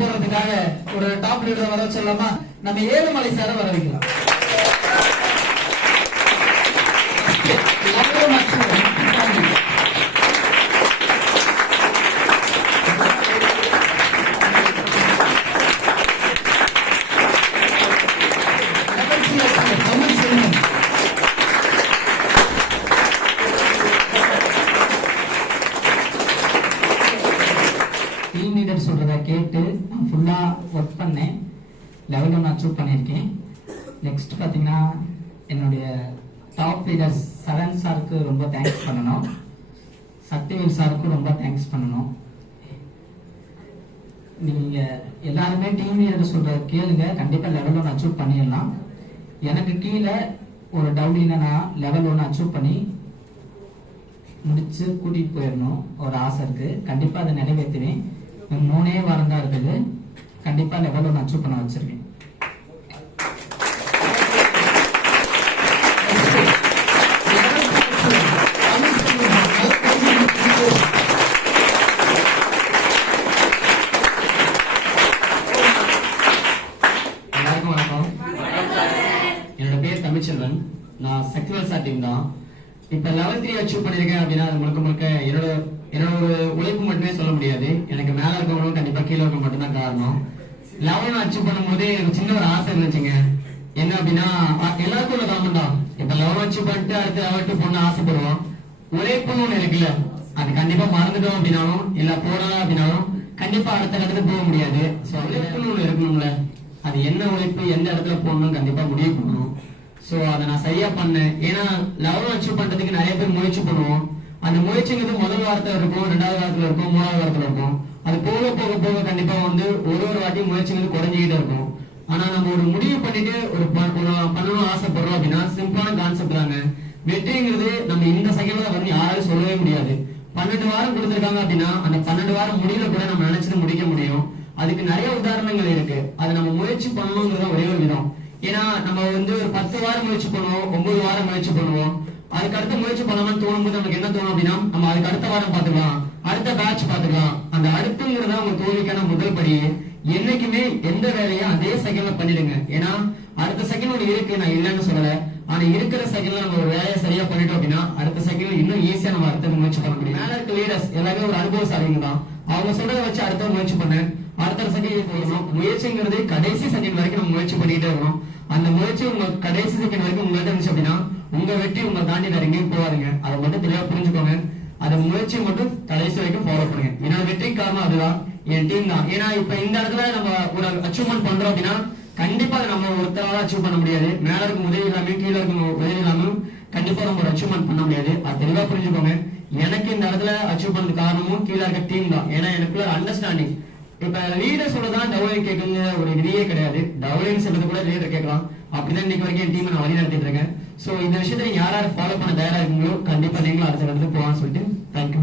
போறதுக்காக ஒரு top leader வர சொல்லலாமா? நம்ம ஏழுமலை சார வர வைக்கலாம். டீம் லீடர் சொல்றத கேட்டு நான் ஃபுல்லா ஒர்க் பண்ணேன். லெவல் 1 அச்சீவ் பண்ணியிருக்கேன். நெக்ஸ்ட் பார்த்தீங்கன்னா என்னுடைய டாப் லீடர் சரண் சாருக்கு ரொம்ப தேங்க்ஸ் பண்ணணும். சக்திவேல் சாருக்கும் ரொம்ப தேங்க்ஸ் பண்ணணும். நீங்க எல்லாருமே டீம் லீடர் சொல்றத கேளுங்க, கண்டிப்பா லெவல் 1 அச்சீவ் பண்ணிடலாம். எனக்கு கீழே ஒரு டவுலினா நான் லெவல் 1 அச்சீவ் பண்ணி முடிச்சு கூட்டிட்டு போயிடணும் ஒரு ஆசை இருக்கு. கண்டிப்பா அதை நிறைவேற்றுவேன். 3 வாரம் தான் இருக்குது. கண்டிப்பா லெவல் 1 அச்சீவ் பண்ண வச்சிருக்கேன். எல்லாருக்கும் வணக்கம். என்னோட பேர் தமிழ்ச்செல்வன். நான் சக்திவேல் சார் டீம் தான். இப்ப லெவல் 3 அச்சீவ் பண்ணிருக்கேன் அப்படின்னா அது முழுக்க முழுக்க என்னோட ஒரு உழைப்பு மட்டுமே சொல்ல முடியாது. எனக்கு மேல இருக்கவங்களும் கண்டிப்பா கீழே இருக்க மட்டும்தான் காரணம். லெவல் 1 அச்சீவ் பண்ணும் போது எனக்கு சின்ன ஒரு ஆசை இருந்துச்சுங்க. என்ன அப்படின்னா எல்லாருக்கும் உள்ள காமன் தான். இப்ப லெவல் அச்சீவ் பண்ணிட்டு அடுத்து லெவல் 2 பொண்ணு ஆசைப்படுவோம். உழைப்புன்னு ஒண்ணு இருக்குல்ல, அது கண்டிப்பா மறந்துட்டோம் அப்படின்னாலும் இல்ல போறோம் அப்படின்னாலும் கண்டிப்பா அடுத்த இடத்துக்கு போக முடியாது. சோ உழைப்புன்னு ஒண்ணு இருக்கணும்ல, அது என்ன உழைப்பு எந்த இடத்துல போகணும் கண்டிப்பா முடிவு பண்ணணும். சோ அதை நான் சரியா பண்ணேன். ஏன்னா லெவல் அச்சீவ் பண்றதுக்கு நிறைய பேர் முயற்சி பண்ணுவோம். அந்த முயற்சிங்கிறது முதல் வாரத்துல இருக்கும், 2வது வாரத்துல இருக்கும், 3வது வாரத்துல இருக்கும். அது போக போக போக கண்டிப்பா வந்து ஒரு வாட்டி முயற்சிங்கிறது குறைஞ்சிக்கிட்டே இருக்கும். ஆனா நம்ம ஒரு முடிவு பண்ணிட்டு ஒரு பண்ணணும் ஆசைப்படுறோம் அப்படின்னா சிம்பிளான கான்செப்ட் தாங்க. வெற்றிங்கிறது நம்ம இந்த செகண்ட்ல வந்து யாரும் சொல்லவே முடியாது. 12 வாரம் கொடுத்துருக்காங்க அப்படின்னா அந்த 12 வாரம் முடியல கூட நம்ம நினைச்சது முடிக்க முடியும். அதுக்கு நிறைய உதாரணங்கள் இருக்கு. அது நம்ம முயற்சி பண்ணணுங்கிறத ஒரே ஒரு விதம். ஏன்னா நம்ம வந்து ஒரு 10 வாரம் முயற்சி பண்ணுவோம், 9 வாரம் முயற்சி பண்ணுவோம். அதுக்கு அடுத்த முயற்சி பண்ணலாம்னு தோணும்போது நமக்கு என்ன தோணும் அப்படின்னா நம்ம அதுக்கு அடுத்த வாரம் பாத்துக்கலாம், அடுத்த பேட்ச் பாத்துக்கலாம். அந்த அடுத்துங்கிறதா உங்க தோல்விக்கான முதல் படி. என்னைக்குமே எந்த வேலையும் அதே செகண்ட்ல பண்ணிடுங்க. ஏன்னா அடுத்த செகண்ட் ஒன்று இருக்கு, நான் இல்லைன்னு சொல்லல. ஆனா இருக்கிற செகண்ட்ல நம்ம ஒரு வேலையை சரியா பண்ணிட்டோம் அப்படின்னா அடுத்த செகண்ட்ல இன்னும் ஈஸியா நம்ம அடுத்த முயற்சி பண்ண முடியும். மேல இருக்க லீடர்ஸ் எல்லாமே ஒரு அனுபவசாலிங்க தான். அவங்க சொல்றதை வச்சு அடுத்த முயற்சி பண்ணேன். அடுத்த செகண்ட் போகணும். முயற்சிங்கிறது கடைசி செகண்ட் வரைக்கும் நம்ம முயற்சி பண்ணிட்டே இருக்கணும். அந்த முயற்சி உங்க கடைசி செகண்ட் வரைக்கும் உங்கள்கிட்ட இருந்துச்சு அப்படின்னா உங்க வெற்றி உங்க தாண்டி வேற எங்கேயும் போவாதுங்க. அதை மட்டும் தெளிவா புரிஞ்சுக்கோங்க. அந்த முயற்சியை மட்டும் கடைசி வரைக்கும் ஃபாலோ பண்ணுங்க. என்னோட வெற்றி காரணம் அதுதான், என் டீம் தான். ஏன்னா இப்ப இந்த இடத்துல நம்ம ஒரு அச்சீவ்மெண்ட் பண்றோம் அப்படின்னா கண்டிப்பா நம்ம ஒருத்தரால அச்சீவ் பண்ண முடியாது. மேல இருக்கும் உதவி இல்லாம கீழே இருக்கும் உதவி இல்லாம கண்டிப்பா நம்ம ஒரு அச்சீவ்மெண்ட் பண்ண முடியாது. அது தெளிவா புரிஞ்சுக்கோங்க. எனக்கு இந்த இடத்துல அச்சீவ் பண்ணது காரணமும் கீழே இருக்க டீம் தான். ஏன்னா எனக்குள்ள அண்டர்ஸ்டாண்டிங். இப்ப லீடர் சொல்லதான் டவுலிங் கேட்குங்க ஒரு விதியே கிடையாது. டவுலிங் சொல்றது கூட லீடர் கேட்கலாம். அப்படிதான் இன்னைக்கு வரைக்கும் என் டீம் நான் வழி நடத்திட்டு இருக்கேன். சோ இந்த விஷயத்தை நீங்க யாராவது ஃபாலோ பண்ண தயாரா இருக்கீங்களோ கண்டிப்பா நீங்களும் அடுத்த இடத்துக்கு போவான்னு சொல்லிட்டு தேங்க்யூ.